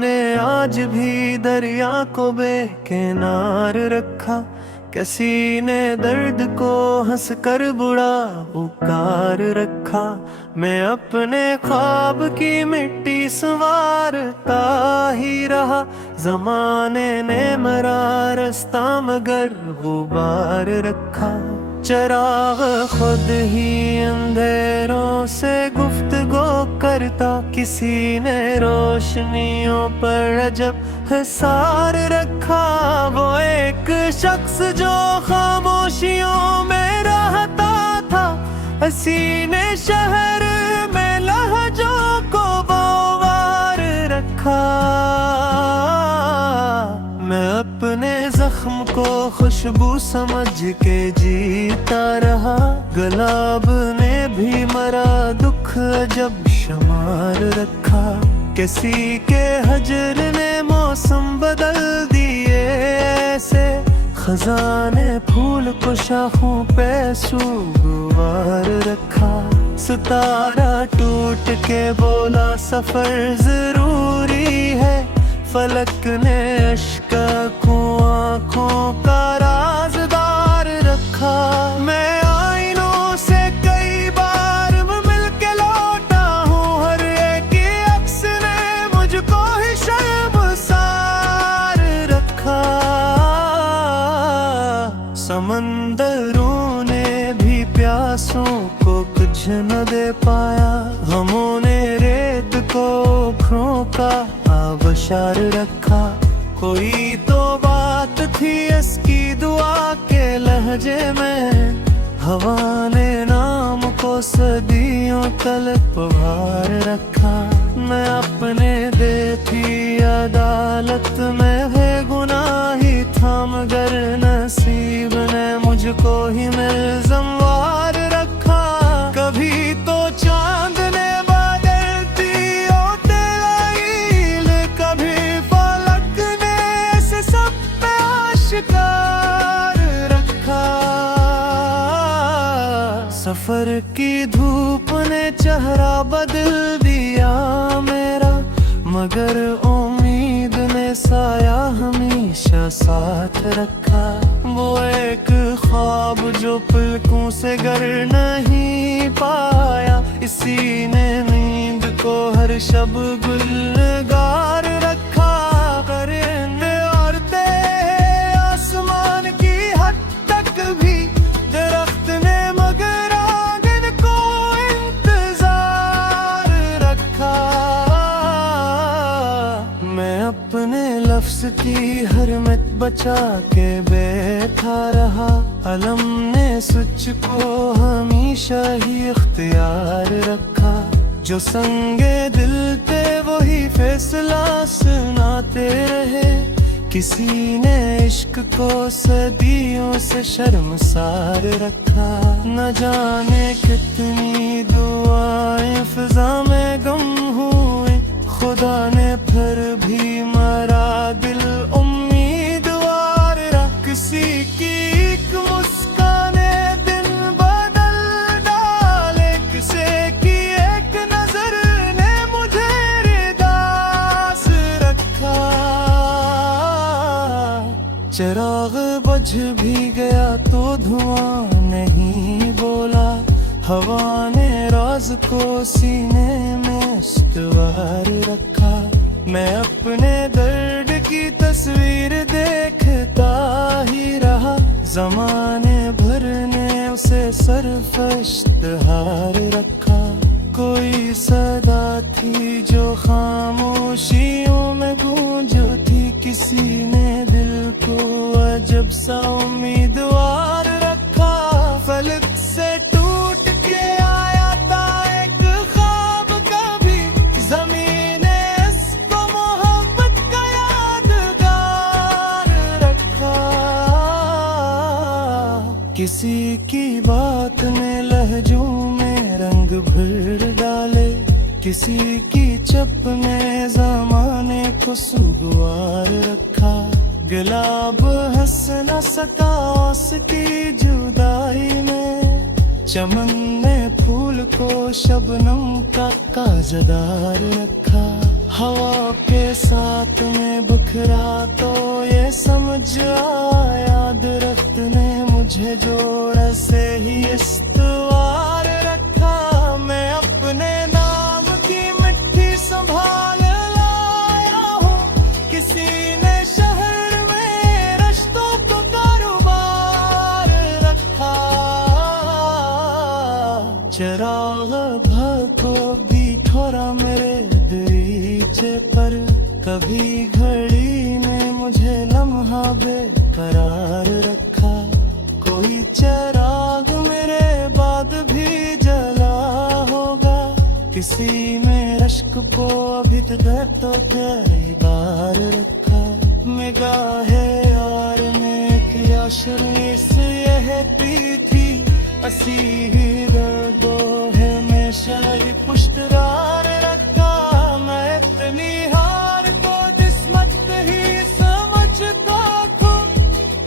ने आज भी दरिया को बेकिनार रखा, किसी ने दर्द को हंस कर बुरा पुकार रखा। मैं अपने ख्वाब की मिट्टी संवारता ही रहा, जमाने ने मेरा रास्ता मगर गुबार रखा। चिराग खुद ही अंधेरों से गुफ्तगू करता, किसी ने रोशनियों पर अजब हिसार रखा। वो एक शख्स जो खामोशियों में रहता था, हसीने शहर में लहजों को वार रखा। मैं अपने जख्म को खुशबू समझ के जीता रहा, गुलाब ने भी मरा दुख अजब शुमार रखा। किसी के हजर ने मौसम बदल दिए ऐसे, खजाने फूल को शाखों पे सुगवार रखा। सितारा टूट के बोला सफर जरूरी है, फलक ने अश्क को आँखों का राज़दार रखा। मैं आईनों से कई बार मिल के लौटा हूँ, हर एक अक्स ने मुझको ही शर्मसार रखा। समंदरों ने भी प्यासों को कुछ न दे पाया, गमों ने रेत को ओखरों का आबशार रखा। कोई तो बात थी इसकी दुआ के लहजे में, हवा ने नाम को सदियों तलक भार रखा। मैं अपने देती अदालत में बेगुनाही था, मगर नसीब ने मुझको ही मुल्ज़मवार रखा। कभी तो चांद ने बदलती होते आइल, कभी फलक ने ऐसे सब पे आशिकार रखा। सफर की धूप ने चेहरा बदल दिया मेरा, मगर उम्मीद ने साया हमेशा साथ रखा। वो एक ख्वाब जो पलकों से गर नहीं पाया, इसी ने नींद को हर शब गुलगार रखा। परिंदे उड़ते आसमान की हद तक भी, दरख्त ने मगर आंगन को इंतजार रखा। मैं अपने लफ्ज की हर मित बचा के बैठा रहा, अलम ने सच को हमेशा ही इख्तियार रखा। जो संगे दिल थे वही फैसला सुनाते रहे, किसी ने इश्क को सदियों से शर्मसार रखा। न जाने कितनी दुआएं फिजा में गम हुए, खुदा ने फिर भी मरा दिल उम्मीदवार रख। किसी की एक मुस्काने दिन बदल डाले, किसी की एक नजर ने मुझे रिदास रखा। चिराग बुझ भी गया तो धुआं नहीं बोला, हवा ने राज को सीने में इस्तवार रखा। मैं अपने दर्द की तस्वीर देखता ही रहा, जमाने भर ने उसे सरफश्तहार रखा। कोई सदा थी जो खामोशियों में गूंजती, किसी ने दिल को अजब सा उम्मीदवार रखा। फलक से टूट के आया था एक ख्वाब कभी, ज़मीन ने इसको मोहब्बत का यादगार रखा। किसी की बात ने लहजों में रंग भर डाले, किसी की चप ने जमाने को सुगवार रखा। गुलाब हंस न सका उसकी जुदाई में, चमन ने फूल को शबनम का काजदार रखा। हवा के साथ में बिखरा तो ये समझ आया दरख्त ने मुझे जोड़ से ही इस्तवार रखा। मैं अपने नाम की मिट्टी संभाल लाया हूँ, किसी ने शहर में रिश्तों को कारोबार रखा। चिराग भको भी ठोरा मेरे दरीचे पर, कभी घड़ी ने मुझे लम्हा बेकरार रखा। कोई चिराग मेरे बाद भी जला होगा, किसी में रश्क को अभी तक तो कई बार रखा। निगाहे यार में एक याशरी से यह पी थी, असी ही दर्दो है में शाही पुष्टरार रखा। मैं इतनी हार को किस्मत ही समझता हूँ,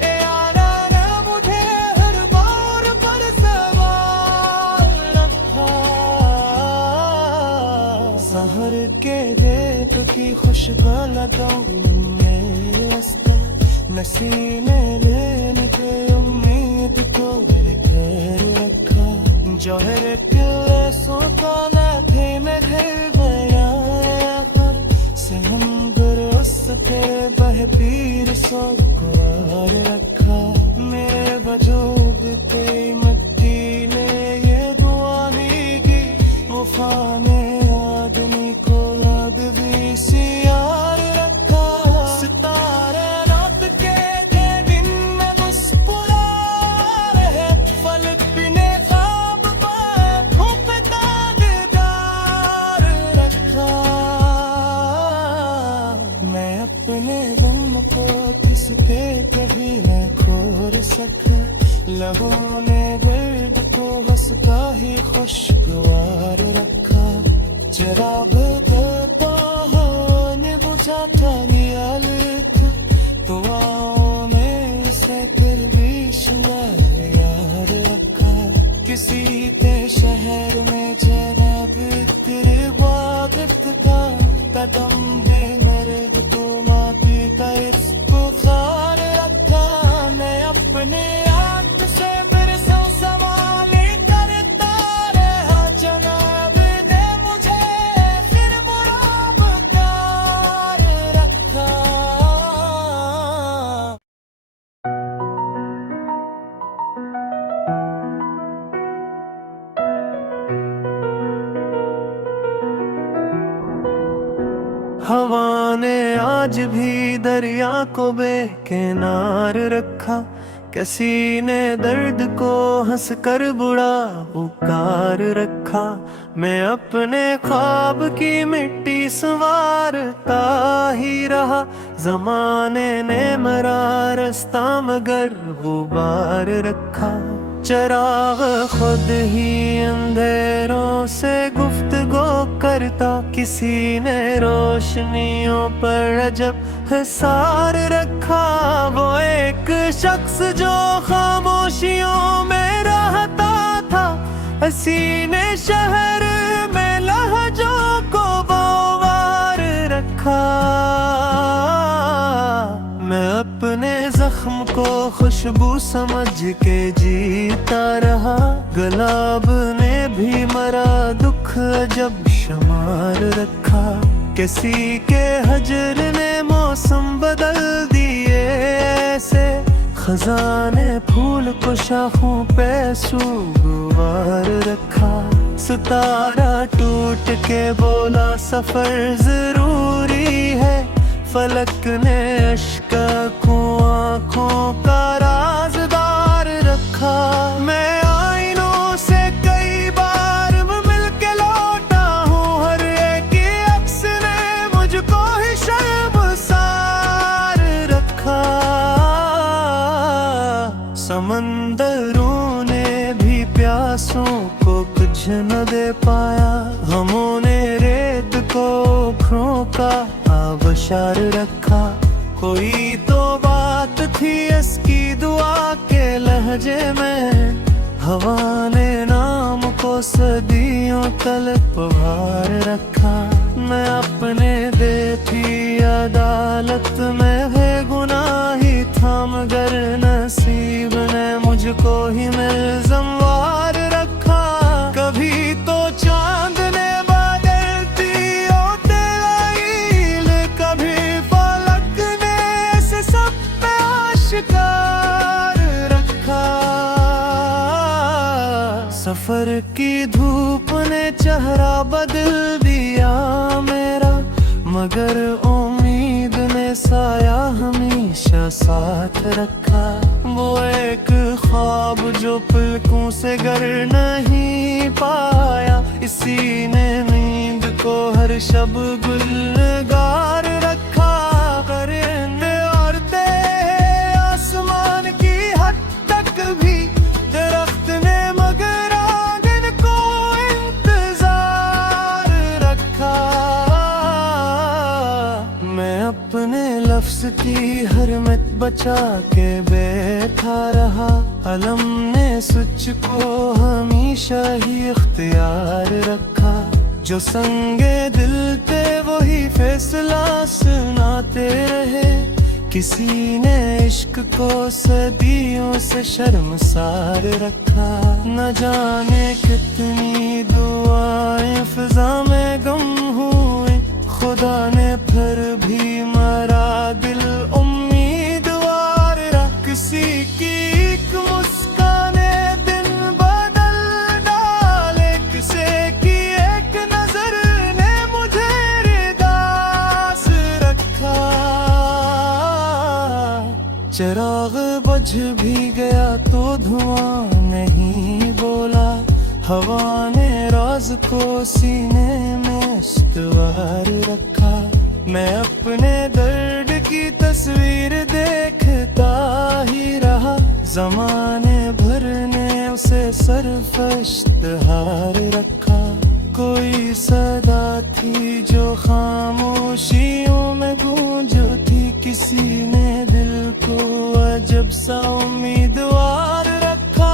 ए यारा ने मुझे हर बार पर सवाल रखा। सहर के रेत की खुशबू में रास्ता, नसीने लेने के उम्मीद को मेरे घर रखा। जौहर किले सुल्ताना थे मैं घर गया पर, समंदर उसके बह पीर सो कुआर रखा। मेरे वजूद पे मिट्टी ने ये दुआ नहीं की, वफा ने आदमी को याद भी सियार रखा। सितारे रात के दिन में मुस्कुरा रहे, फलक बिने ख्वाब पर फूंकता दीदार रखा। मैं अपने गम को किसके कभी न खोर सका, लबों ने दर्द को हंसता ही खुशगवार रखा। चिराग करता ने बुझा था नियालिक, दुआओं में से कर भी शुमार यार रखा। किसी के शहर में जनाब तेरे इबादत का कदम दे मर्द तो माटी का इफ्तिखार रखा। मैं अपने आप से फिर सौ सवाल करता रहा, जनाब ने मुझे फिर मुराबदार रखा। हवा ने आज भी दरिया को बेकिनार रखा, किसी ने दर्द को हंस कर बुरा पुकार रखा। मैं अपने ख्वाब की मिट्टी संवारता ही रहा, जमाने ने मरा रास्ता मगर गुबार रखा। चिराग खुद ही अंधेरों से गुफ्तगू करता, किसी ने रोशनियों पर अजब हिसार रखा। वो एक शख्स जो खामोशियों में रहता था, हसी ने शहर में लहजों को बार रखा। मैं अपने जख्म को खुशबू समझ के जीता रहा, गुलाब ने भी मरा दुख अजब शुमार रखा। किसी के हजर ने मौसम बदल दिए ऐसे, खजाने फूल को शाखों पे सुगवार रखा। सितारा टूट के बोला सफर जरूरी है, फलक ने अश्क को आँखों का राज़दार रखा। मैं आईनों से कई बार मिल के लौटा हूँ, हर एक अक्स ने मुझको ही शर्मसार रखा। समंदरों ने भी प्यासों को कुछ न दे पाया, गमों ने रेत को ओखरों का आबशार रखा। कोई तो बात थी इसकी दुआ के लहजे में, हवा ने नाम को सदियों तलक भार रखा। मैं अपने दे थी अदालत में है गुनाही था, मगर नसीब ने मुझको ही मिल्ज़मवार रखा। कभी तो चांद ने बादल दियो तेल, कभी फलक ने ऐसे सब पे आशिकार रखा। सफर की धूप ने चेहरा बदल दिया मेरा, मगर उम्मीद ने साया हमेशा साथ रखा। वो एक ख्वाब जो पलकों से गर नहीं पाया, इसी ने नींद को हर शब गुलगार रखा। परिंदे उड़ते आसमान की हद तक भी, दरख्त ने मगर आंगन को इंतजार रखा। मैं अपने लफ्ज की हर मित बचा के बैठा रहा। अलम ने सच को हमेशा ही इख्तियार रखा। जो संगे दिल थे वही फैसला सुनाते रहे। किसी ने इश्क को सदियों से शर्मसार रखा। न जाने कितनी दुआएं फिजा में गुम हुए, खुदा ने फिर भी मरा दिल उम्मीदवार रहा। किसी की एक मुस्काने दिन बदल डाले, किसी की एक नजर ने मुझे रिदास रखा। चिराग बुझ भी गया तो धुआं नहीं बोला, हवा ने राज को सीने में इस्तवार रखा। मैं अपने दर्द की तस्वीर देखता ही रहा, ज़माने भर ने उसे सरफश्तहार रखा। कोई सदा थी जो खामोशियों में गूंजती, किसी ने दिल को अजब सा उम्मीदवार रखा।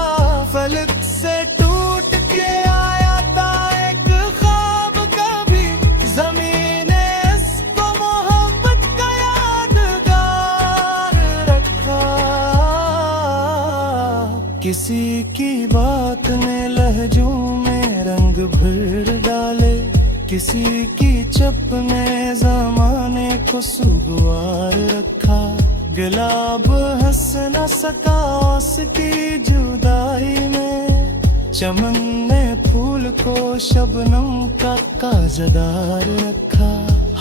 फलक से टूट के आया था एक ख्वाब कभी, ज़मीन ने इसको मोहब्बत का यादगार रखा। किसी की बात ने लहजों में रंग भर डाले, किसी की चप ने ज़माने को सुगवार रखा। गुलाब हंस न सका उसकी जुदाई में, चमन ने फूल को शबनम का काजदार रखा।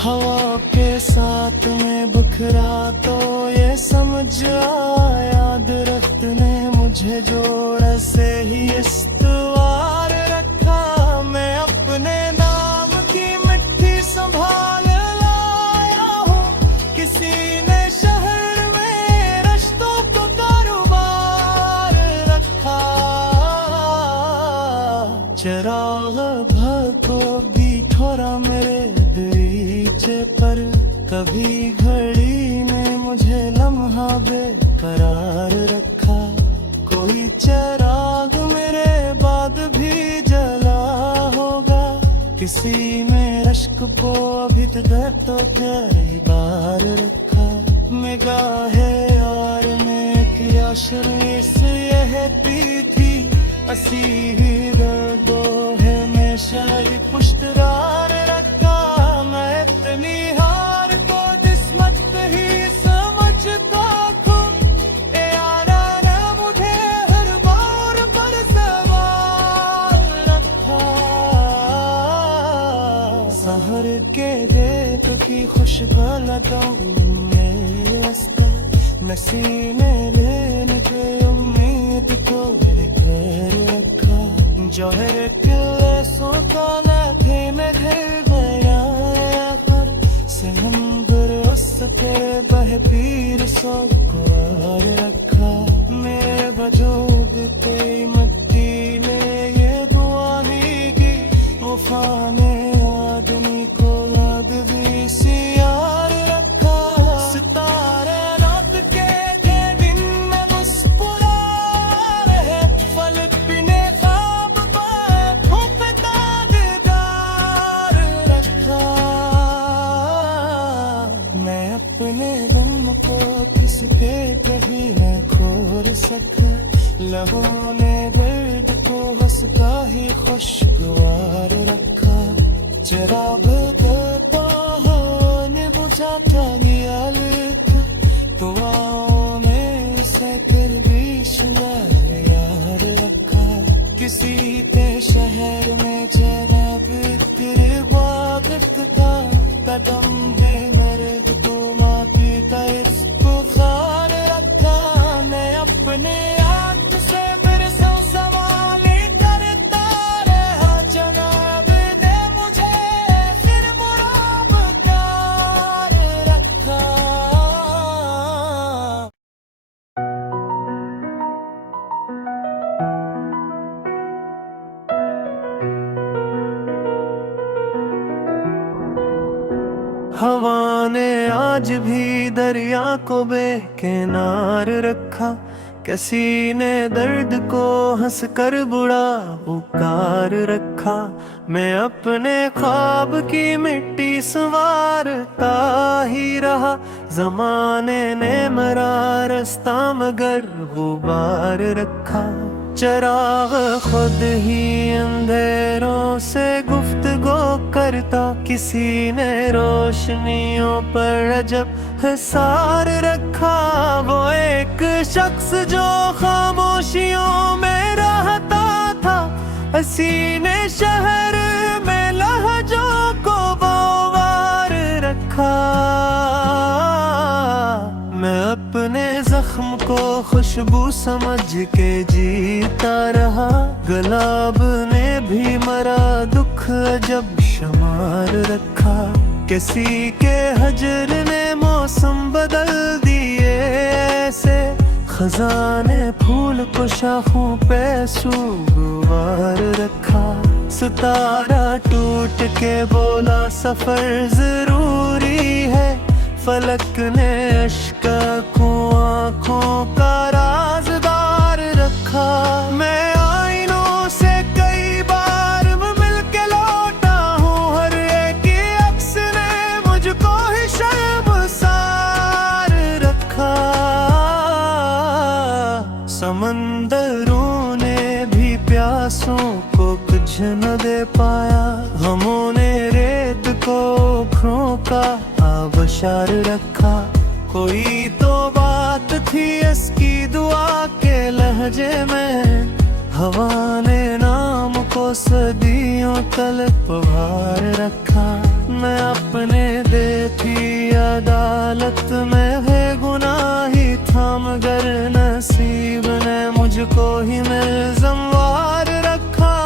हवा के साथ में बिखरा तो ये समझ आया, दरख्त ने मुझे जोड़ से ही इस्तवार रखा। मैं अपने नाम की मिट्टी संभाल लाया हूँ, किसी ने शहर में रिश्तों को कारोबार रखा। चिराग भको भी थोड़ा मेरे दरीचे पर, कभी घड़ी ने मुझे लम्हा बेकरार रखा। कोई चिराग मेरे बाद भी जला होगा, किसी में रश्क को अभी तक तो कई बार रखा। निगाहे यार में एक याशरी से यहती थी, असी ही दर्दो है में शाही पुष्टरार रखा। मैं इतनी हार को किस्मत ही समझता हूँ, ए यारा ने मुझे हर बार पर सवार रखा। सहर के देख की खुशबू में रास्ता, नसीने लेने के उम्मीद को मेरे घर रखा। जौहर किले सुल्ताना थे मैं घर गया पर, सिमंदर उसके बह पीर सो कुआर रखा। मेरे वजूद कोई मिट्टी ने ये दुआ नहीं की, वफा ने आदमी को याद भी सियार रखा। सितारे रात के दिन में मुस्कुरा रहे, फलक बिने ख्वाब पर दागदार रखा। कभी न खोल सका, लबों ने दर्द को हंसता ही खुशगवार रखा। जराब करता ने बुझा था नियालिक, दुआओं में से फिर भी शुमार यार रखा। किसी ते शहर में जनाब तेरे वागत था, कदम दे मर्द तो माँ की तरफ बुखार रखा। मैं अपने आप से फिर सौ सवाल करता रहा, जनाब ने मुझे फिर बुरा बकार रखा। हवा ने आज भी दरिया को बेकिनार रखा, किसी ने दर्द को हंस कर बुरा पुकार रखा। मैं अपने ख्वाब की मिट्टी संवारता ही रहा, जमाने ने मेरा रास्ता मगर गुबार रखा। चिराग खुद ही अंधेरों से गुफ्तगू करता, किसी ने रोशनियों पर अजब हिसार रखा। वो एक शख्स जो खामोशियों में रहता था, हसीने शहर में लहजों को बार रखा। मैं अपने जख्म को खुशबू समझ के जीता रहा, गुलाब ने भी मरा दुख अजब शुमार रखा। किसी के हजर ने मौसम बदल दिए ऐसे, खजाने फूल को शाखों पे सुगवार रखा। सितारा टूट के बोला सफर जरूरी है, फलक ने अश्का को आँखों का राज़दार रखा। मैं आईनों से कई बार मिल के लौटा हूँ, हर एक अक्स ने मुझको ही शर्मसार रखा। समंदरों ने भी प्यासों को कुछ न दे पाया, गमों ने रेत को ओखरों का आबशार रखा। कोई तो बात थी इसकी दुआ के लहजे में, हवा ने नाम को सदियों तलक भार रखा। मैं अपने देखी अदालत में है गुनाही था, मगर नसीब ने मुझको ही मिल्ज़मवार रखा।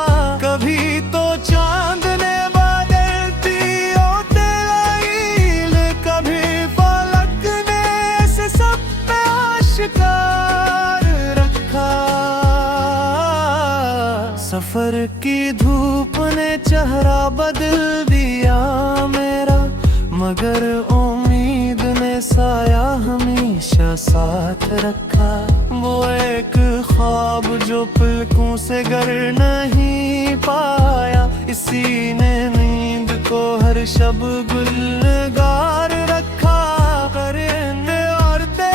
कभी तो चांद ने बादल दियो तेल, कभी फलक ने ऐसे सब पे आशिकार रखा। सफर की धूप ने चेहरा बदल दिया मेरा, मगर उम्मीद ने साया हमेशा साथ रखा। वो एक ख्वाब जो पलकों से गर नहीं पाया, इसी ने नींद को हर शब गुलगार रखा। परिंदे उड़ते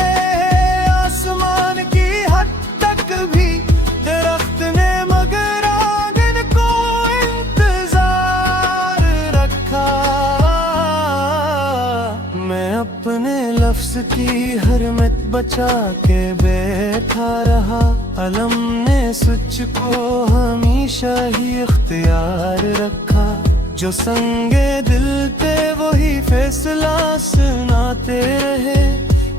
आसमान की हद तक भी, दरख्त ने मगर आंगन को इंतजार रखा। मैं अपने लफ्ज की हरमत बचा के बैठा रहा, अलम ने सच को हमेशा ही इख्तियार रखा। जो संगे दिल थे वही फैसला सुनाते रहे,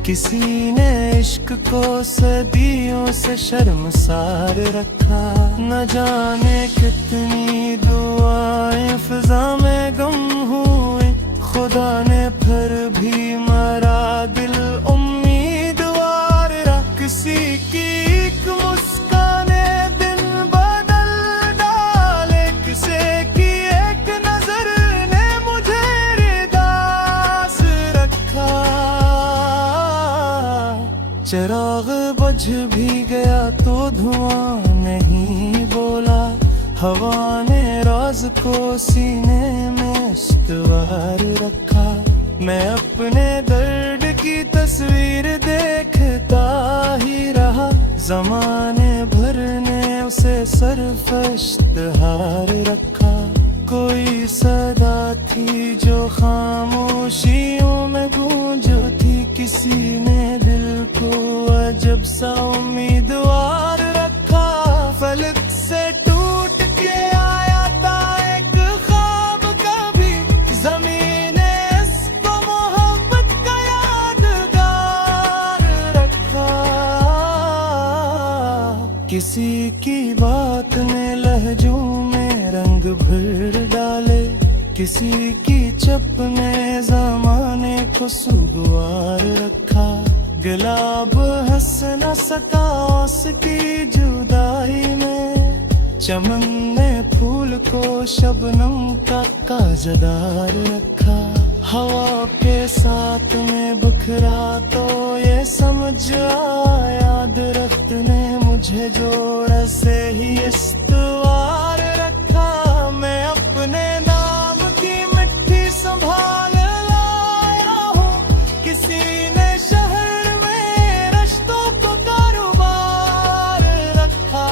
किसी ने इश्क को सदियों से शर्मसार रखा। न जाने कितनी दुआएं फिजा में गम हुए, खुदा ने फिर भी मरा दिल उम्मीदवार रख। किसी की एक मुस्काने दिन बदल डाले, किसी की एक नजर ने मुझे रिदास रखा। चिराग बुझ भी गया तो धुआं नहीं बोला, हवा ने राज को सीने में इस्तवार रखा। मैं अपने दर्द की तस्वीर देखता ही रहा, जमाने भर ने उसे सरफश्तहार रखा। कोई सदा थी जो खामोशियों में गूंजो थी, किसी ने दिल को अजब सा उम्मीदवार रखा। फलक से टूट के आया था एक ख्वाब कभी, ज़मीन ने इसको मोहब्बत का यादगार रखा। किसी की बात ने लहजों में रंग भर डाले, किसी की चप ने ज़माने को सुगवार रखा। गुलाब हंस न सका उसकी जुदाई में, चमन ने फूल को शबनम का काजदार रखा। हवा के साथ में बिखरा तो ये समझ आया, दरख्त ने मुझे जोड़ से ही इस्तवार रखा। मैं अपने नाम की मिट्टी संभाल लाया हूँ, किसी ने शहर में रिश्तों को कारोबार रखा।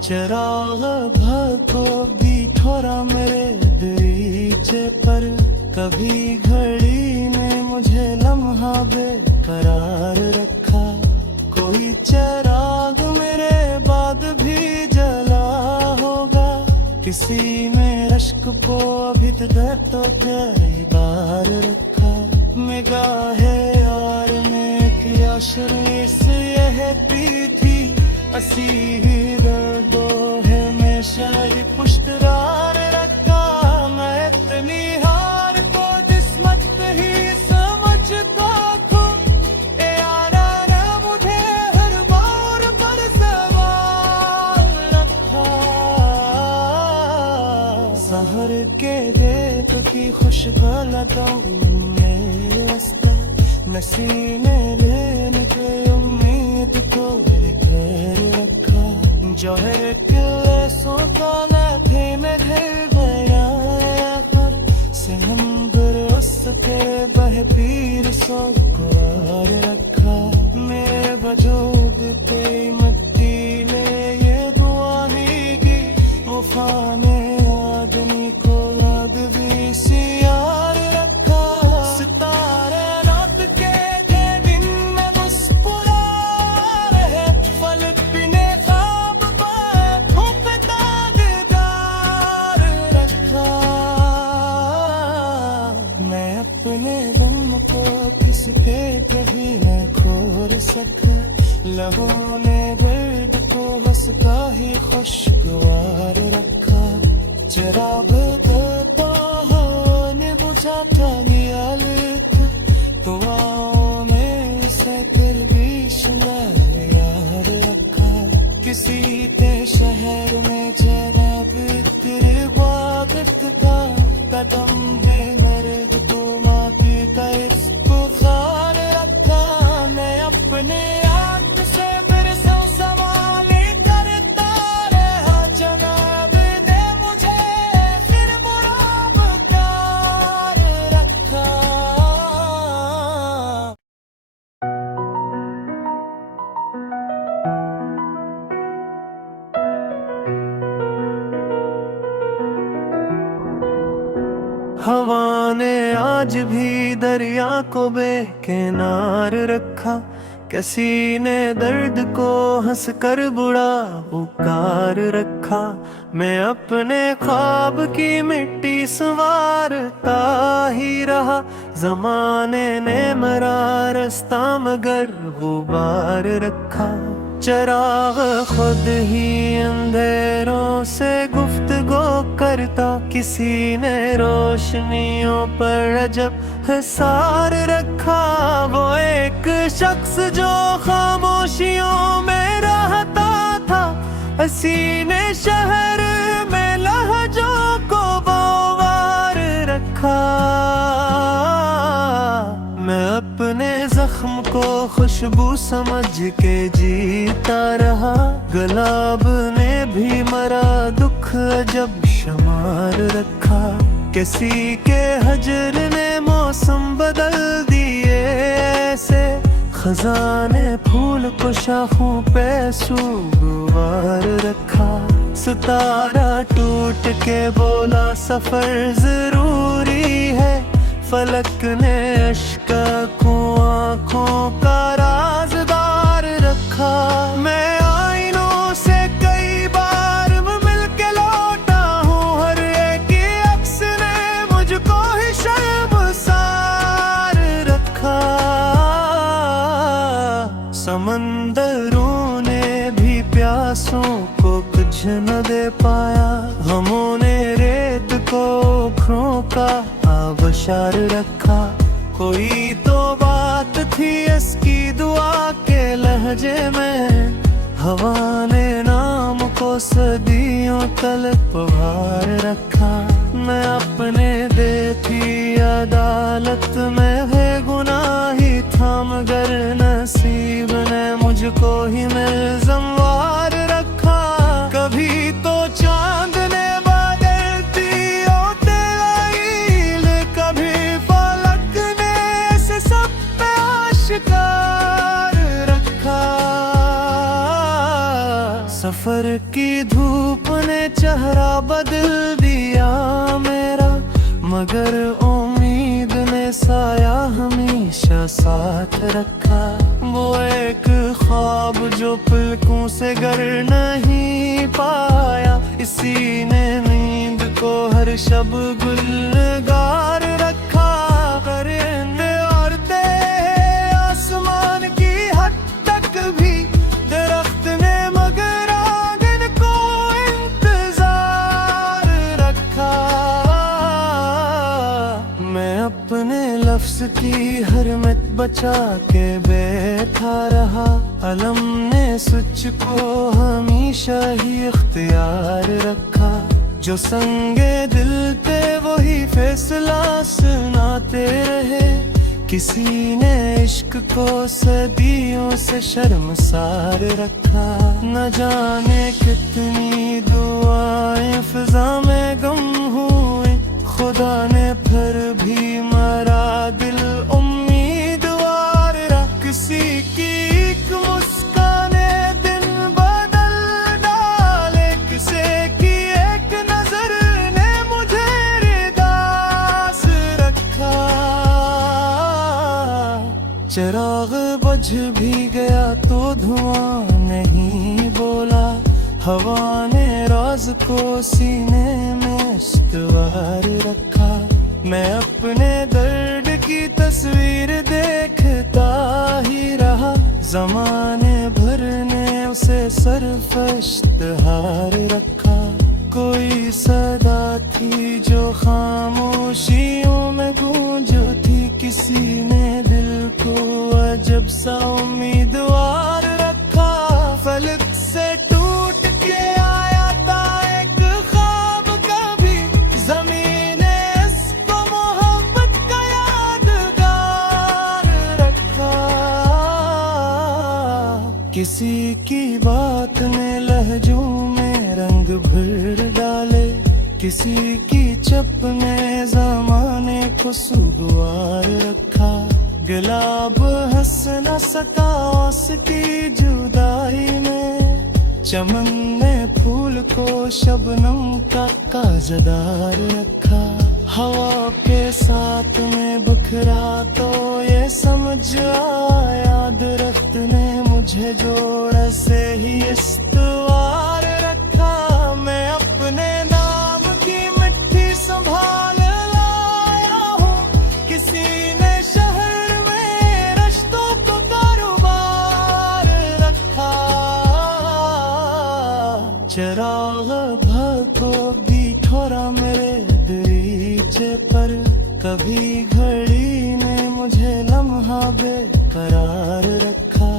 चिराग भगो भी ठोरा मेरे दरीचे पर, कभी घड़ी ने मुझे लम्हा बेकरार रखा। कोई चिराग मेरे बाद भी जला होगा, किसी में रश्क को अभी तक तो कई बार रखा। निगाहे यार में एक याशरी से यह भी थी, असी ही दर्दो है में शायरी पुष्टरार रखा। मैं इतनी हार को किस्मत ही समझता हूँ, ए यारा ने मुझे हर बार पर सवाल रखा। सहर के देख की खुश गलतों मेरे रास्ता, नसीने लेने के उम्मीद को मेरे घर रखा। जौहर के सुल्तान थे मैं घर बनाया पर, सिमंदर उसके बह पीर सो कुआर रखा। मेरे वजूद पे मिट्टी ने ये दुआ ही की, वफा ने आदमी को याद भी सियार रखा। सितारे रात के दिन में मुस्कुरा रहे, फलक बिने ख्वाब बाहों पे दागदार रखा। मैं अपने गम को किसके कभी न खोर सका, लबों ने दर्द को हंस का ही खुशगवार रखा। चिराग तो ने बुझा था नियालित, दुआओं में से कर भी शुमार यार रखा। किसी के शहर में जनाब तेरे स्वागत का, कदम दे मर्द तो माटी का इफ्तिखार रखा। मैं अपने आप से फिर से सवाल करता रहा, जनाब ने मुझे फिर बुराबदार रखा। हवा ने आज भी दरिया को बेकिनार रखा, किसी ने दर्द को हंस कर बुरा पुकार रखा। मैं अपने ख्वाब की मिट्टी संवारता ही रहा, जमाने ने मेरा रास्ता मगर गुबार रखा। चिराग खुद ही अंधेरों से गुफ्तगू करता, किसी ने रोशनियों पर अजब हिसार रखा। वो एक शख्स जो खामोशियों में रहता था, हसीने शहर में लहजों को बार रखा। मैं अपने जख्म को खुशबू समझ के जीता रहा, गुलाब ने भी मरा दुख अजब शुमार रखा। किसी के हजर ने मौसम बदल दिए ऐसे, खजाने फूल को शाखों पे सुगवार रखा। सितारा टूट के बोला सफर जरूरी है, फलक ने अश्क को आंखों का राज़दार रखा। मैं आईनों से कई बार मिल के लौटा हूँ, हर एक अक्स ने मुझको ही शर्मसार रखा। समंदरों ने भी प्यासों को कुछ न दे पाया, हमों ने रेत को ओखरों का आबशार रखा। कोई तो बात थी इसकी दुआ के लहजे में, हवा ने नाम को सदियों तलक भार रखा। मैं अपने देखी अदालत में है गुनाही था, मगर नसीब ने मुझको ही मिल्ज़मवार रखा। कभी तो चांद ने बादल दियो तेल, कभी फलक ने ऐसे सब पे आशिकार रखा। सफर की धूप ने चेहरा बदल दिया मेरा, मगर उम्मीद ने साया हमेशा साथ रखा। वो एक ख्वाब जो पलकों से गर नहीं पाया, इसी ने नींद को हर शब गुलगार रखा। परिंदे उड़ते आसमान की हद तक भी, दरख्त ने मगर आंगन को इंतजार रखा। मैं अपने लफ्ज की हरमत बचा के बैठा रहा, अलम ने सच को हमेशा ही इख्तियार रखा। जो संगे दिल पे वही फैसला सुनाते रहे, किसी ने इश्क को सदियों से शर्मसार रखा। न जाने कितनी दुआएं फिजा में गम हुए, खुदा ने फिर भी मरा दिल उम्मीदवार रख। किसी की एक मुस्काने दिन बदल डाले, किसी की एक नजर ने मुझे रिदास रखा। चिराग बुझ भी गया तो धुआं नहीं बोला, हवा ने राज को सीने में इस्तवार रखा। मैं अपने दर्द की तस्वीर देखता ही रहा, ज़माने भर ने उसे सरफश्तहार रखा। कोई सदा थी जो खामोशियों में गूंजती थी, किसी ने दिल को अजब सा उम्मीदवार रखा। फलक से टूट के आया था एक ख्वाब कभी, ज़मीन ने इसको मोहब्बत का यादगार रखा। किसी की बात ने लहजों में रंग भर डाले, किसी की चप ने ज़माने को सुगवार रखा। गुलाब हंस न सका उसकी जुदाई में, चमन ने फूल को शबनम का काजदार रखा। हवा के साथ में बिखरा तो ये समझ आया, दरख्त ने मुझे जोड़ से ही इस्तवार रखा। मैं अपने नाम की मिट्टी संभाल लाया हूँ, किसी ने शहर में रिश्तों को कारोबार रखा। चिराग भको भी ठोरा मेरे दरीचे पर, कभी घड़ी ने मुझे लम्हा बेकरार रखा।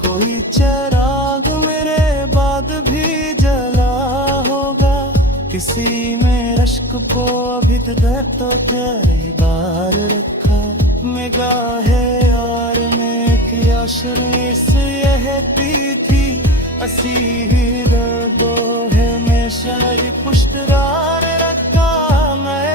कोई चिराग मेरे बाद भी जला होगा, किसी में रश्क को अभी तक तो कई बार रखा। निगाहे यार में एक याशरी से यह थी, असी ही दर्दो है में शाही पुष्टरार रखा। मैं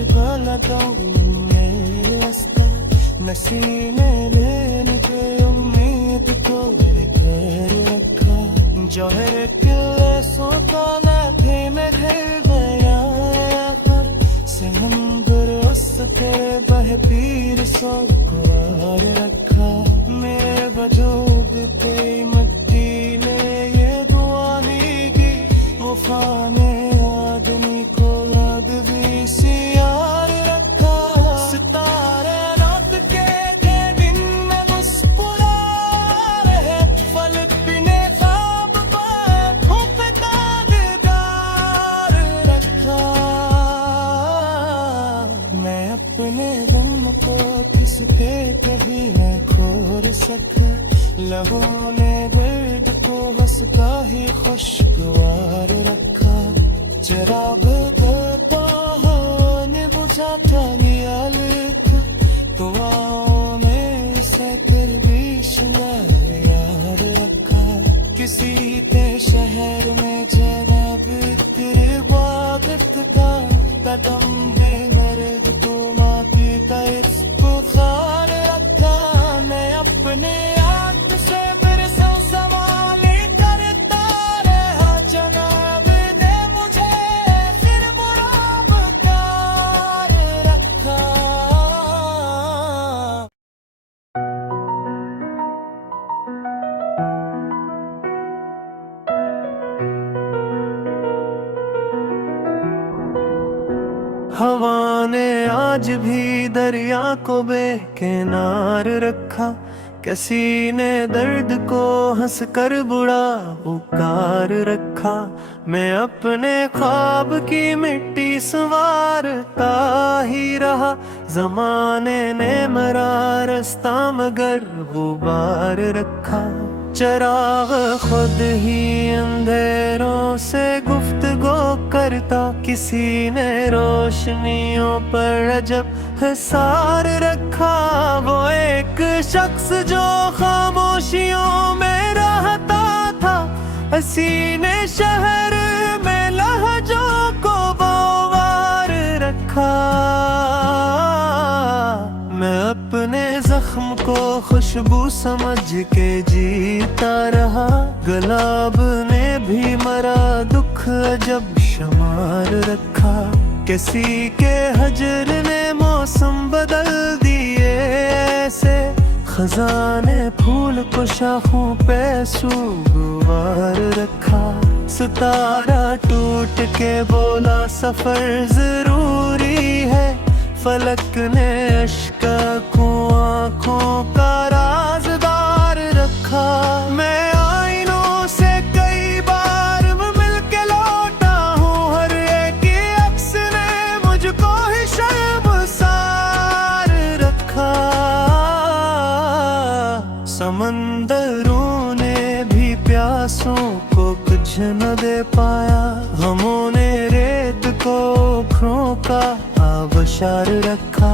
गलतों में रास्ता नसीने लेने के उम्मीद को मेरे घेर रखा जौहर किले सोता मैं भी मैं घर गया पर समंदर उस पे बह पीर सो ख्वार रखा मेरे वजूद पे मट्टी ने ये दुआ ही की वफा ने आदमी को याद भी सी यार रखा सितारे रात के दिन में मुस्कुरा रहे फलक बिने ख्वाब बाहों पे ताजदार रखा मैं अपने गम को किसके कभी न खोल सका लबों ने दर्द को हंसता ही खुशगवार रखा जराब करता ने बुझाता नियालिक दुआओं में सहकर भी शुमार यार रखा किसी ते शहर में जनाब तेरे बागत का कदम दे मर्द तो माती का इस बुखार रखा मैं अपने हाथ से फिर से सवाल करता रहा जनाब ने मुझे फिर बुरा बकार रखा हवा ने आज भी दरिया को बेकिनार रखा किसी ने दर्द को हंस कर बुरा पुकार रखा मैं अपने ख्वाब की मिट्टी संवारता ही रहा जमाने ने मरा रास्ता मगर गुबार रखा चराग खुद ही अंधेरों से गुफ्तगू करता किसी ने रोशनियों पर अजब हिसार रखा वो एक शख्स जो खामोशियों में रहता था हसी ने शहर में लहजों को बार रखा मैं अपने जख्म को खुशबू समझ के जीता रहा गुलाब ने भी मरा दुख अजब शुमार रखा किसी के हजर ने मौसम बदल दिए ऐसे खजाने फूल को शाखों पे सुगवार रखा सितारा टूट के बोला सफर जरूरी है फलक ने अश्का को आँखों का राज़दार रखा मैं आईनों से कई बार मिल के लौटा हूँ हर एक अक्स ने मुझको ही शर्मसार रखा समंदरों ने भी प्यासों को कुछ न दे पाया गमों ने रेत को ओखरों का आबशार रखा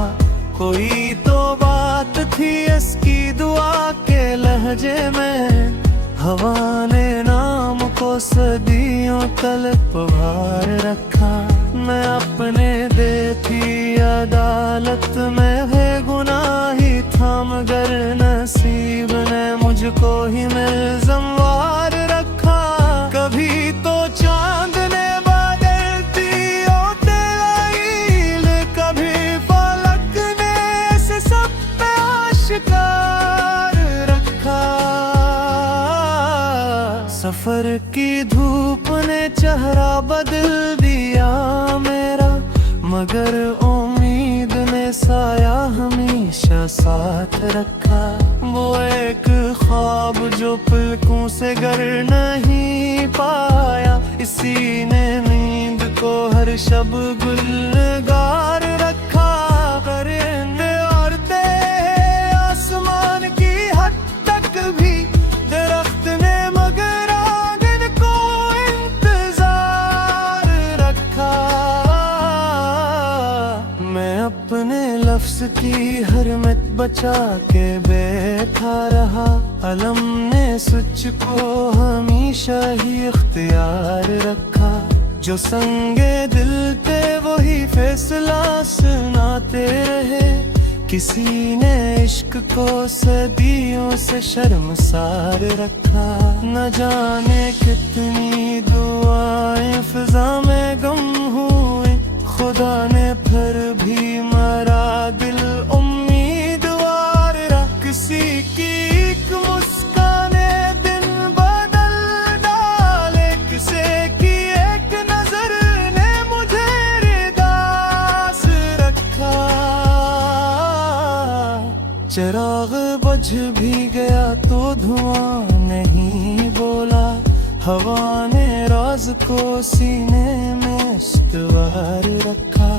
कोई तो बात थी इसकी दुआ के लहजे में हवा ने नाम को सदियों तलक भार रखा मैं अपने देखी अदालत में है गुनाही था मगर नसीब ने मुझको ही मिल्ज़मवार रखा कभी तो चांद ने बदलती होते आइल कभी फलक ने ऐसे सब पे आशिकार रखा सफर की धूप ने चेहरा बदल दिया मेरा मगर उम्मीद ने साया हमेशा साथ रखा वो एक ख्वाब जो पलकों से गर नहीं पाया इसी ने नींद को हर शब गुलगार रखा परिंदे उड़ते आसमान की हद तक भी दरख्त ने मगर आंगन को इंतजार रखा मैं अपने लफ्ज की हरमत बचा के बैठा रहा अलम ने सच को हमेशा ही इख्तियार रखा जो संगे दिल थे वही फैसला सुनाते रहे। किसी ने इश्क को सदियों से शर्मसार रखा। न जाने कितनी दुआएं फिजा में गम हुए, खुदा ने फिर भी मरा दिल उम्मीदवार रख। किसी की एक मुस्काने दिन बदल डाले, किसी की एक नजर ने मुझे रिदास रखा। चिराग बुझ भी गया तो धुआं नहीं बोला, हवा ने राज को सीने में इस्तवार रखा।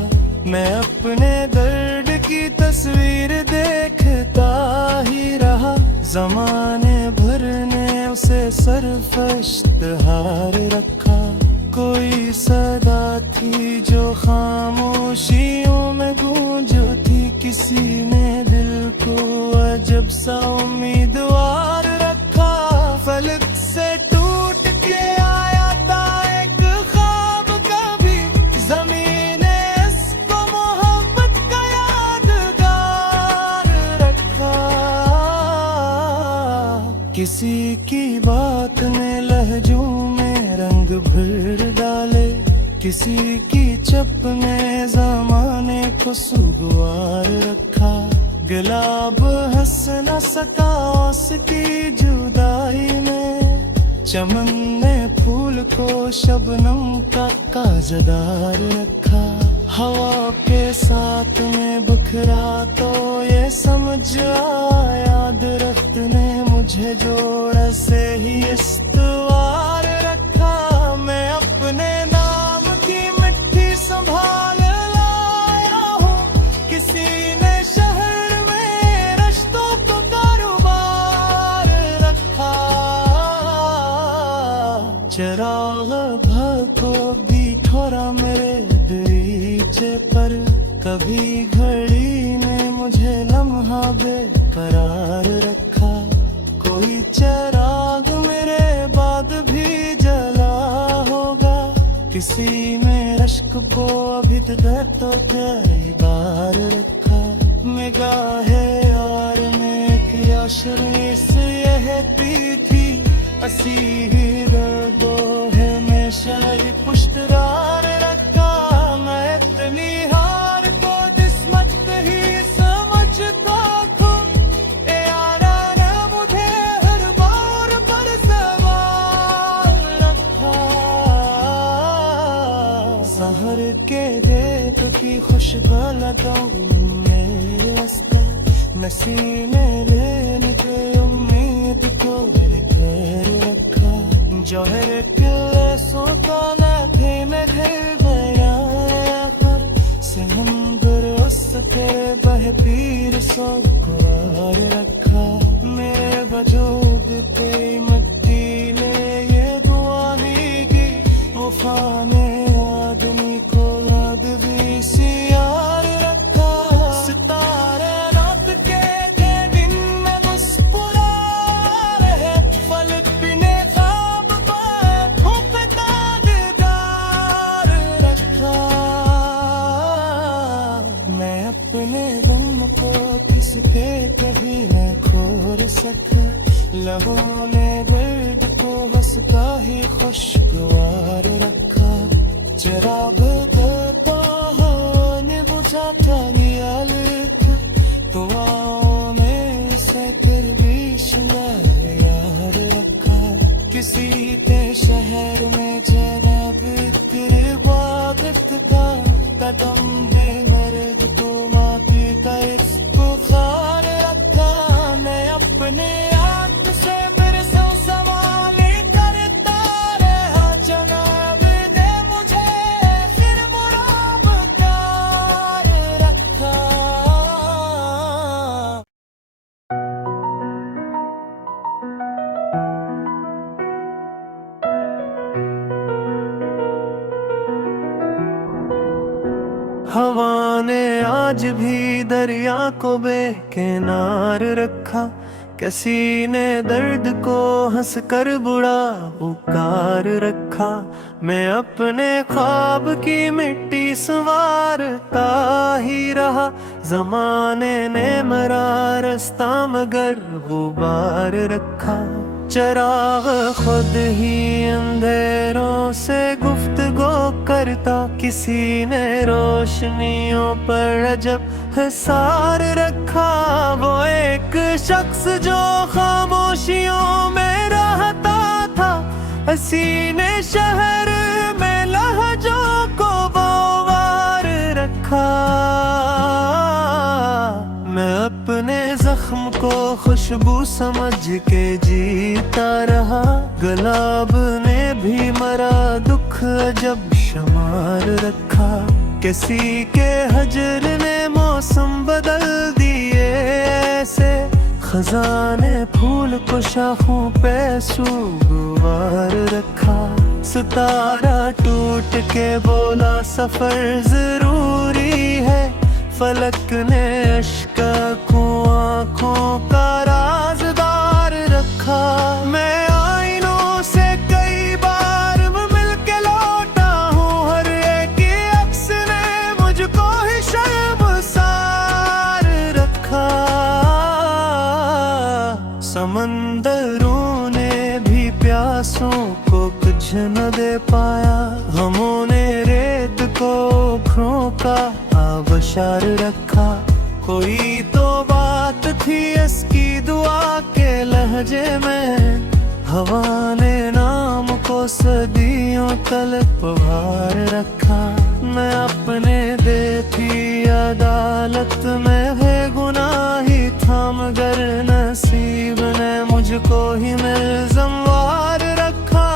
मैं अपने दर्द की तस्वीर देखता ही रहा, ज़माने भर ने उसे सरफश्तहार रखा। कोई सदा थी जो खामोशियों में गूंज उठी, किसी ने दिल को अजब सा उम्मीदवार रखा। फलक से टूट के आया था एक ख्वाब कभी, ज़मीन ने इसको मोहब्बत का यादगार रखा। किसी की बात ने लहजों में रंग भर डाले, किसी की चप ने ज़माने को सुगवार रखा। गुलाब हंस न सका उसकी जुदाई में, चमन ने फूल को शबनम का काजदार रखा। हवा के साथ में बिखरा तो ये समझ आया, दरख्त ने मुझे जोड़ से ही इस्तवार रखा। मैं अपने नाम की मिट्टी संभाल लाया हूँ, किसी ने शहर में रिश्तों को कारोबार रखा। चिराग भको भी ठोरा मेरे दरीचे पर, कभी घड़ी ने मुझे लम्हा बेकरार रखा। कोई चिराग मेरे बाद भी जला होगा, किसी में रश्क को अभी तक तो कई बार रखा। निगाहे यार में एक याशरी से यह पी थी, असी ही दर्दो है में शाही पुष्टरार रखा। मैं इतनी हार को किस्मत ही समझता हूँ, ए यारा ने मुझे हर बार पर सवाल रखा। सहर के रेत की खुशबू लगाऊं मेरे रास्ता, नसीने लेने के उम्मीद को मेरे घेर रखा। जौहर किले सुल्ताना थे मैं घर गया पर, समंदर उसके बह पीर सो कुरार रखा। मेरे वजूद पे मिट्टी ने ये दुआ ही की, वफा ने आदमी को याद भी सियार रखा। सितारे रात के दिन में मुस्कुरा रहे, फलक बिने ख्वाब पर फूंकता दीदार रखा। मैं अपने गम को किसके कभी न खोर सका, लहों ने दर्द को हंसता ही खुशगवार रखा। चिराग तो ने बुझा था नियालिक, दुआओं में से फिर भी शुमार यार रखा। किसी के शहर में जनाब तेरे इबादत था, कदम दे मर्द तो माटी का इसको खार रखा। मैं अपने हाथ से फिर से सवाल करता रहा, जनाब ने मुझे फिर मुराबदार रखा। हवा ने आज भी दरिया को बेकिनार रखा, किसी ने दर्द को हंस कर बुरा पुकार रखा। मैं अपने ख्वाब की मिट्टी संवारता ही रहा। जमाने ने मरा रास्ता मगर गुबार रखा। चिराग खुद ही अंधेरों से गुफ्तगू करता। किसी ने रोशनियों पर अजब हिसार रखा। वो एक शख्स जो खामोशियों में रहता था। हसीने शहर में लहजों को बार रखा। मैं अपने जख्म को खुशबू समझ के जीता रहा। गुलाब ने भी मरा दुख अजब शुमार रखा। किसी के हजर ने मौसम बदल दिए ऐसे। खजाने फूल को शाखों पे सुगवार रखा। सितारा टूट के बोला सफर जरूरी है। फलक ने अश्क को आँखों का राज़दार रखा। मैं आईनों से कई बार मिल के लौटा हूँ। हर एक अक्स ने मुझको ही शर्मसार रखा। समंदरों ने भी प्यासों को कुछ न दे पाया। गमों ने रेत को ओखरों का आबशार रखा। कोई तो बात थी इसकी दुआ के लहजे में। हवा ने नाम को सदियों तलक भार रखा। मैं अपने देखी अदालत में है गुनाही था। मगर नसीब ने मुझको ही मिल्ज़मवार रखा।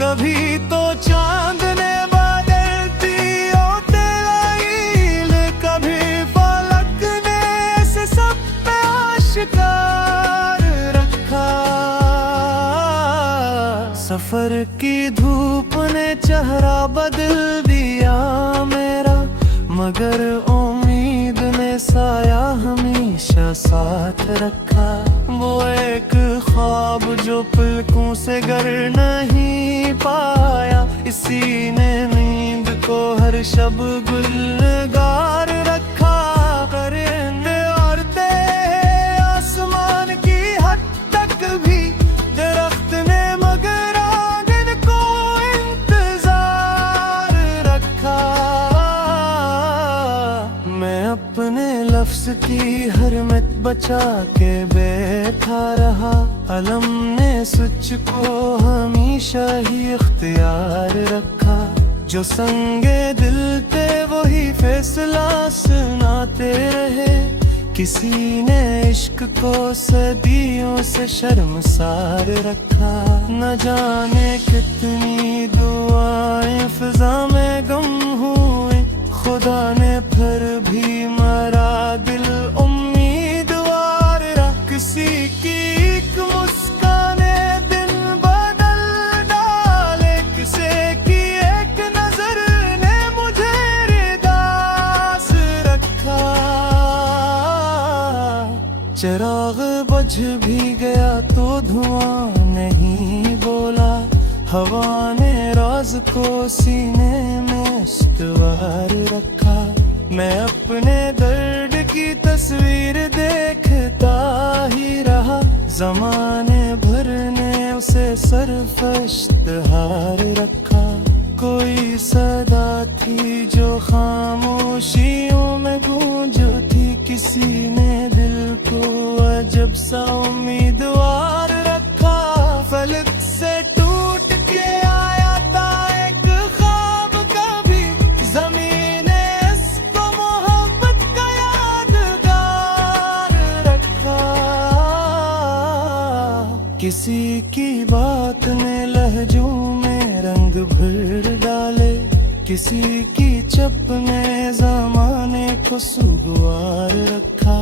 कभी तो चांद ने बादल दियो तेल। कभी फलक ने ऐसे सब पे आशिकार रखा। सफर की धूप ने चेहरा बदल दिया मेरा। मगर उम्मीद ने साया हमेशा साथ रखा। वो एक ख्वाब जो पलकों से गर नहीं पाया। इसी ने नींद को हर शब गुलगार रखा। परिंदे उड़ते आसमान की हद तक भी। दरख्त ने मगर आंगन को इंतजार रखा। मैं अपने लफ्ज की हरमत बचा के बैठा रहा। अलम ने सच को हमेशा ही इख्तियार रखा। जो संगे दिल थे वही फैसला सुनाते रहे। किसी ने इश्क को सदियों से शर्मसार रखा। न जाने कितनी दुआएं फिजा में गम हुए। खुदा ने फिर भी मरा दिल उम्मीदवार रख। किसी की एक मुस्काने दिन बदल डाले। किसी की एक नजर ने मुझे रिदास रखा। चिराग बुझ भी गया तो धुआं नहीं बोला। हवा ने राज को सीने में इस्तवार रखा। मैं अपने दर्द की तस्वीर देखता ही रहा। जमाने भर ने उसे सरफश्तहार रखा। कोई सदा थी जो खामोशियों में गूंज उठी। किसी ने दिल को अजब सा उम्मीदवार रखा। फलक से टूट के आया था एक ख्वाब कभी। ज़मीन ने इसको मोहब्बत का यादगार रखा। किसी की बात ने लहजों में रंग भर डाले। किसी की चप ने ज़माने को सुगवार रखा।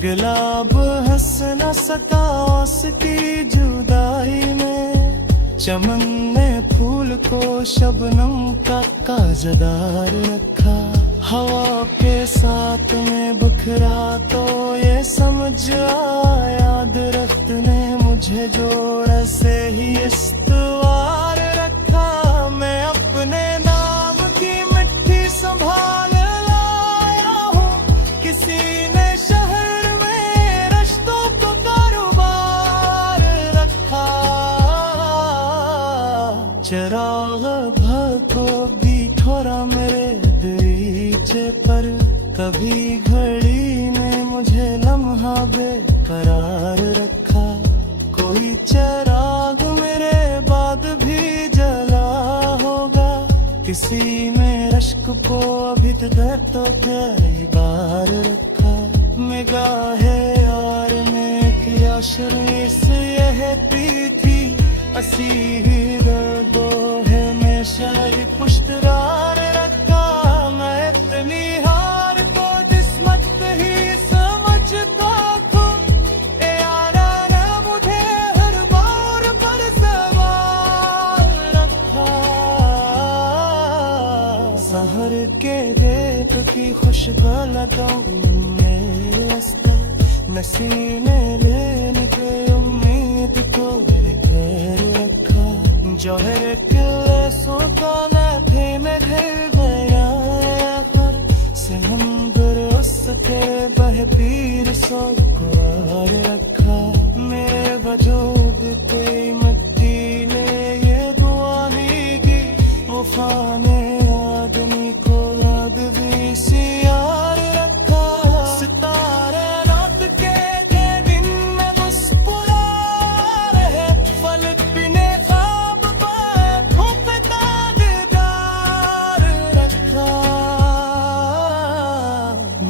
गुलाब हंस न सका उसकी जुदाई में। चमन ने फूल को शबनम का काजदार रखा। हवा के साथ में बिखरा तो ये समझ आया दरख्त मुझे जोड़ से ही इस्तवार रखा। मैं अपने नाम की मिट्टी संभाल लाया हूँ, किसी ने शहर में रश्तों को कारोबार रखा। चिराग भको भी ठोरा मेरे दरीचे पर, कभी घड़ी ने मुझे लम्हा बेकरार रखा। कोई चिराग मेरे बाद भी जला होगा, किसी में रश्क को अभी तक तो कई बार रखा। निगाहे यार में क्या शरीर से यह थी, असी ही दर्दो है में शाही पुष्टरार रखा। मैं इतनी हार को किस्मत ही समझता हूँ, ए यारा ने मुझे हर बार पर सवार रखा। सहर के रेत की खुशगवालतों में रास्ता, नसीने लेने के उम्मीद को मेरे घर रखा। जौहर किले सुल्तान थे मैं घर बनाया पर, समंदर उसके बह पीर सो कुआर रखा। मेरे वजूद कोई मिट्टी ने ये दुआ ही की, वफा ने आदमी को याद भी सियार रखा। सितारे रात के दिन में मुस्कुरा रहे, फलक बिने ख्वाब पर फूंकता दीदार रखा।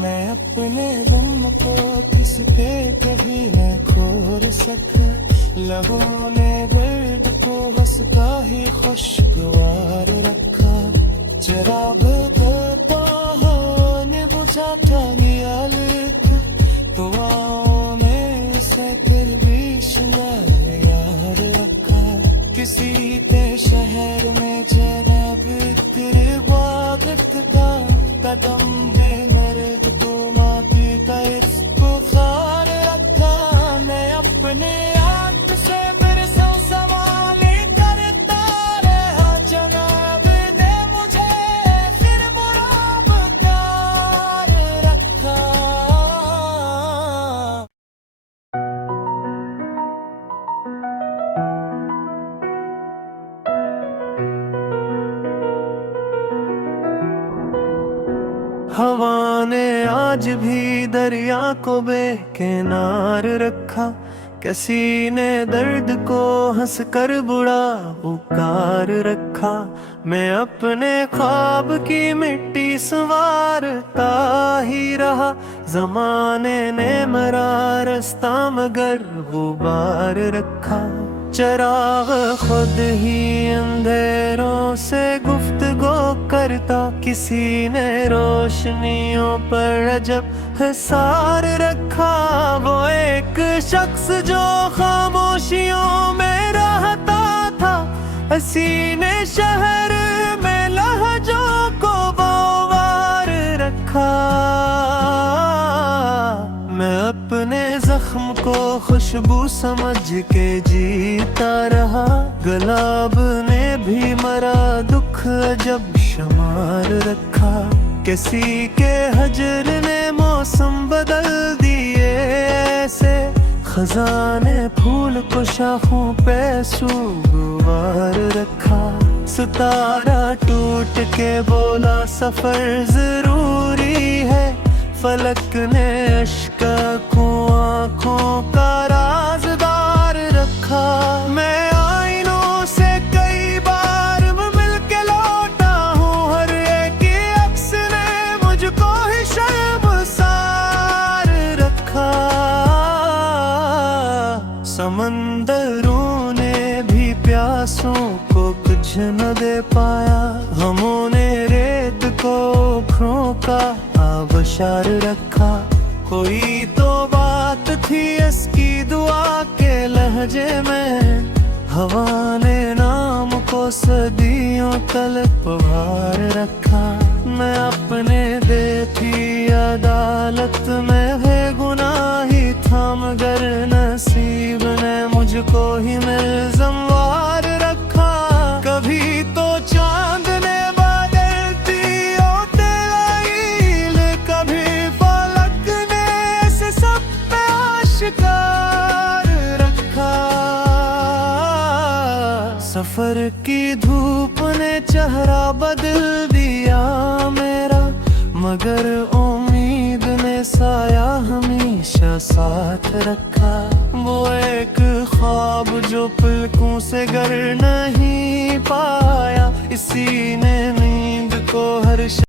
मैं अपने गम को किस पे कभी न खोर सका, लहू ने दर्द को हंसता ही खुशगवार रखा। चिराग करता ने बुझा था यालिक, दुआओं में से फिर भी यार रखा। किसी ते शहर में जनाब तेरे बागत का, कदम पे मर्द तो माटी का इफ्तिखार रखा। मैं अपने आप से फिर सौ सवाल करता रहा, जनाब ने मुझे फिर बुरा बकार रखा। हवा ने आज भी दरिया को बेकिनार रखा, किसी ने दर्द को हंस कर बुरा पुकार रखा। मैं अपने ख्वाब की मिट्टी संवारता ही रहा, जमाने ने मेरा रास्ता मगर गुबार रखा। चिराग खुद ही अंधेरों से गुफ्तगू करता, किसी ने रोशनियों पर अजब हिसार रखा। वो एक शख्स जो खामोशियों में रहता था, हसी ने शहर में लहजों को बार रखा। मैं अपने जख्म को खुशबू समझ के जीता रहा, गुलाब ने भी मरा दुख अजब शुमार रखा। किसी के हजर ने मौसम बदल दिए ऐसे, खजाने फूल को शाखों पे सुगवार रखा। सितारा टूट के बोला सफर जरूरी है, फलक ने अश्क को आँखों का राज़दार रखा। मैं आईनों से कई बार मिल के लौटा हूँ, हर एक अक्स ने मुझको ही शर्मसार रखा। समंदरों ने भी प्यासों को कुछ न दे पाया, हमों ने रेत को ओखरों का आबशार रखा। कोई तो बात थी इसकी दुआ के लहजे में, हवा ने नाम को सदियों तलक भार रखा। मैं अपने देखी अदालत में है गुनाही था, मगर नसीब ने मुझ मुझको ही मिलजमवार रखा। कभी तो चांद ने बादल दियो तेलाइल, कभी फलक ने ऐसे सब पे आशिकार रखा। सफर की धूप ने चेहरा बदल दिया मेरा, मगर उम्मीद ने साया हमेशा साथ रखा। वो एक ख्वाब जो पलकों से गर नहीं पाया, इसी ने नींद को हर